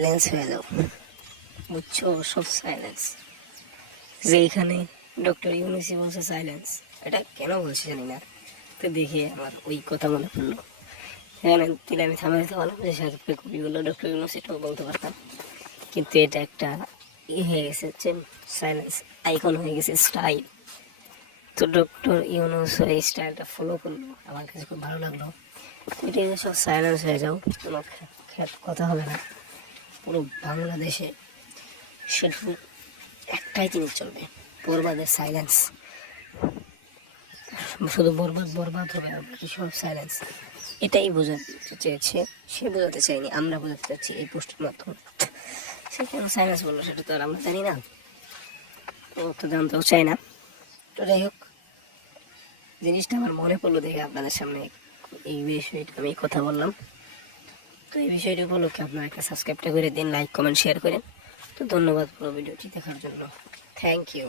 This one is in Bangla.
সাইলেন্স হয়ে যাও, বুঝছো? সব সাইলেন্স। যে এখানে ডক্টর ইউনুসি বলছে সাইলেন্স, এটা কেন বলছে জানি না, তো দেখে আমার ওই কথা মনে পড়লো। এখানে দিলে আমি থামে দিতে পারলাম যে সাকিবকে কবিগুলো ডক্টর ইউনুসিটাও বলতে পারতাম, কিন্তু এটা একটা হয়ে গেছে হচ্ছে সাইলেন্স, আইকন হয়ে গেছে, স্টাইল। তো ডক্টর ইউনুস এই স্টাইলটা ফলো করলো, আমার কাছে খুব ভালো লাগলো। এটা সব সাইলেন্স হয়ে যাও, কোনো কথা হবে না। পুরো বাংলাদেশে শুধু একটাই জিনিস চলবে, বরবাদের সাইলেন্স। শুধু বরবাদ বরবাদ হবে, আর বাকি সব সাইলেন্স। এটাই বোঝাতে চেয়েছে, সে বোঝাতে চাইনি, আমরা বোঝাতে চাচ্ছি এই পোস্টের মাধ্যমে। সে কেন সাইলেন্স বললো সেটা তো আর আমরা জানি না, ও তো জানতেও চাই না। তো যাই হোক, জিনিসটা আমার মনে পড়লো দেখে আপনাদের সামনে এই বিষয়টা আমি কথা বললাম। তো এই বিষয়টি উপলক্ষে আপনারা একটা সাবস্ক্রাইবটা করে দিন, লাইক কমেন্ট শেয়ার করেন। তো ধন্যবাদ পুরো ভিডিওটি দেখার জন্য, থ্যাংক ইউ।